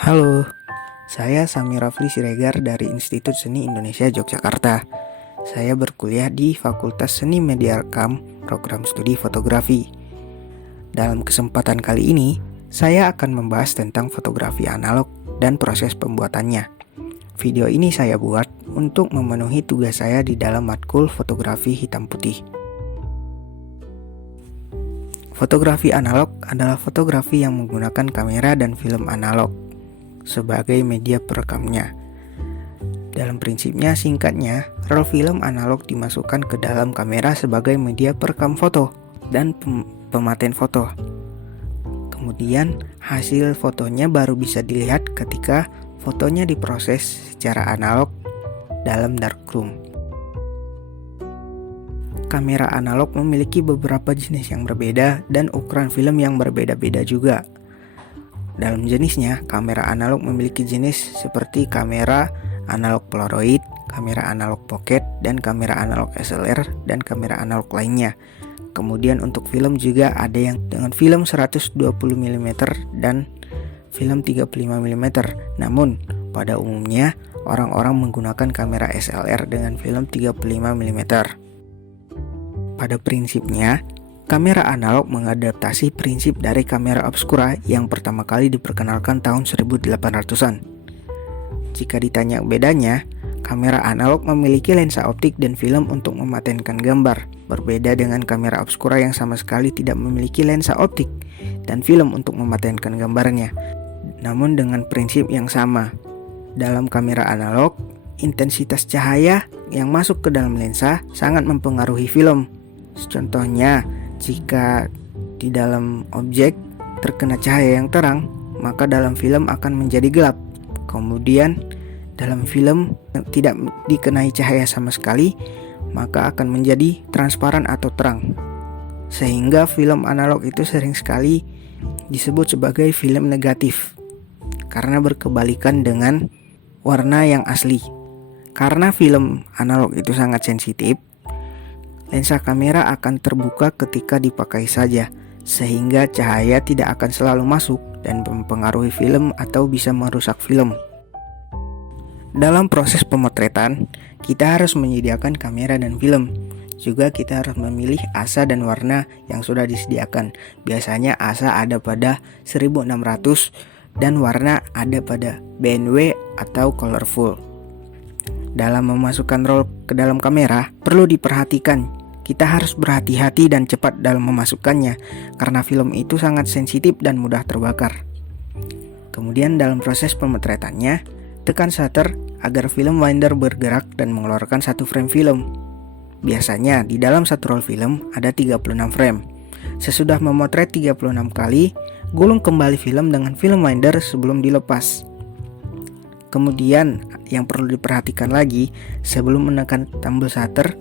Halo, saya Sami Rafli Siregar dari Institut Seni Indonesia Yogyakarta. Saya berkuliah di Fakultas Seni Media Rekam, program studi fotografi. Dalam kesempatan kali ini, saya akan membahas tentang fotografi analog dan proses pembuatannya. Video ini saya buat untuk memenuhi tugas saya di dalam matkul fotografi hitam putih. Fotografi analog adalah fotografi yang menggunakan kamera dan film analog sebagai media perekamnya. Dalam prinsipnya singkatnya, roll film analog dimasukkan ke dalam kamera sebagai media perekam foto dan pematen foto. Kemudian hasil fotonya baru bisa dilihat ketika fotonya diproses secara analog dalam darkroom. Kamera analog memiliki beberapa jenis yang berbeda dan ukuran film yang berbeda-beda juga. Dalam jenisnya, kamera analog memiliki jenis seperti kamera analog polaroid, kamera analog pocket, dan kamera analog SLR, dan kamera analog lainnya. Kemudian untuk film juga ada yang dengan film 120 mm dan film 35 mm. Namun, pada umumnya orang-orang menggunakan kamera SLR dengan film 35 mm. Pada prinsipnya, kamera analog mengadaptasi prinsip dari kamera obscura yang pertama kali diperkenalkan tahun 1800-an. Jika ditanya bedanya, kamera analog memiliki lensa optik dan film untuk mematenkan gambar, berbeda dengan kamera obscura yang sama sekali tidak memiliki lensa optik dan film untuk mematenkan gambarnya, namun dengan prinsip yang sama. Dalam kamera analog, intensitas cahaya yang masuk ke dalam lensa sangat mempengaruhi film. Contohnya, jika di dalam objek terkena cahaya yang terang, maka dalam film akan menjadi gelap. Kemudian dalam film tidak dikenai cahaya sama sekali, maka akan menjadi transparan atau terang. Sehingga film analog itu sering sekali disebut sebagai film negatif, karena berkebalikan dengan warna yang asli. Karena film analog itu sangat sensitif, lensa kamera akan terbuka ketika dipakai saja, sehingga cahaya tidak akan selalu masuk dan mempengaruhi film atau bisa merusak film. Dalam proses pemotretan, kita harus menyediakan kamera dan film. Juga kita harus memilih asa dan warna yang sudah disediakan. Biasanya asa ada pada 1600 dan warna ada pada BNW atau colorful. Dalam memasukkan roll ke dalam kamera, perlu diperhatikan. Kita harus berhati-hati dan cepat dalam memasukkannya, karena film itu sangat sensitif dan mudah terbakar. Kemudian dalam proses pemotretannya, tekan shutter agar film winder bergerak dan mengeluarkan satu frame film. Biasanya di dalam satu roll film ada 36 frame. Sesudah memotret 36 kali, gulung kembali film dengan film winder sebelum dilepas. Kemudian yang perlu diperhatikan lagi, sebelum menekan tombol shutter,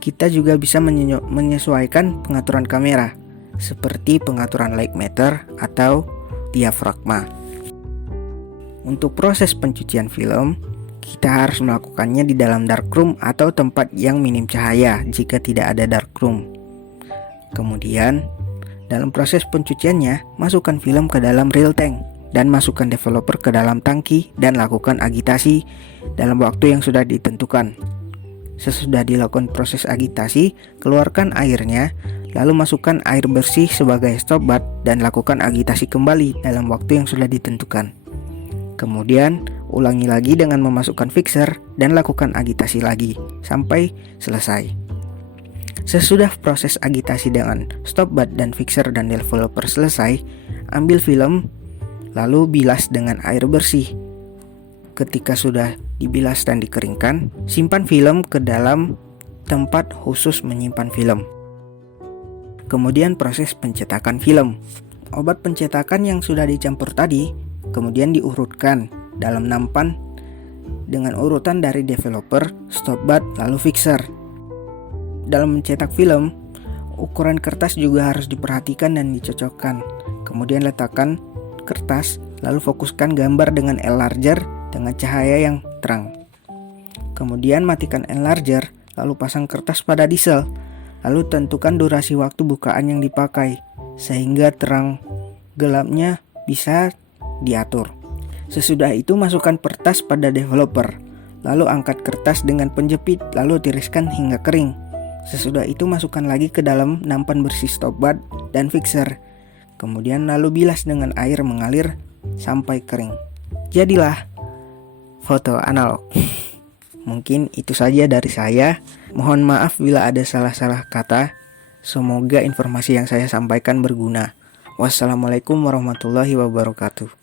kita juga bisa menyesuaikan pengaturan kamera, seperti pengaturan light meter atau diafragma. Untuk proses pencucian film, kita harus melakukannya di dalam darkroom atau tempat yang minim cahaya jika tidak ada darkroom. Kemudian, dalam proses pencuciannya, masukkan film ke dalam real tank dan masukkan developer ke dalam tangki dan lakukan agitasi dalam waktu yang sudah ditentukan. Sesudah dilakukan proses agitasi, keluarkan airnya, lalu masukkan air bersih sebagai stop bath dan lakukan agitasi kembali dalam waktu yang sudah ditentukan. Kemudian, ulangi lagi dengan memasukkan fixer dan lakukan agitasi lagi sampai selesai. Sesudah proses agitasi dengan stop bath dan fixer dan developer selesai, ambil film, lalu bilas dengan air bersih. Ketika sudah dibilas dan dikeringkan, simpan film ke dalam tempat khusus menyimpan film. Kemudian proses pencetakan film. Obat pencetakan yang sudah dicampur tadi kemudian diurutkan dalam nampan dengan urutan dari developer, stop bath, lalu fixer. Dalam mencetak film, ukuran kertas juga harus diperhatikan dan dicocokkan. Kemudian letakkan kertas, lalu fokuskan gambar dengan enlarger dengan cahaya yang terang. Kemudian matikan enlarger, lalu pasang kertas pada diesel, lalu tentukan durasi waktu bukaan yang dipakai, sehingga terang gelapnya bisa diatur. Sesudah itu masukkan kertas pada developer. Lalu angkat kertas dengan penjepit, lalu tiriskan hingga kering. Sesudah itu masukkan lagi ke dalam nampan bersih stop bar dan fixer. Kemudian lalu bilas dengan air mengalir sampai kering. Jadilah foto analog. Mungkin itu saja dari saya. Mohon maaf bila ada salah-salah kata. Semoga informasi yang saya sampaikan berguna. Wassalamualaikum warahmatullahi wabarakatuh.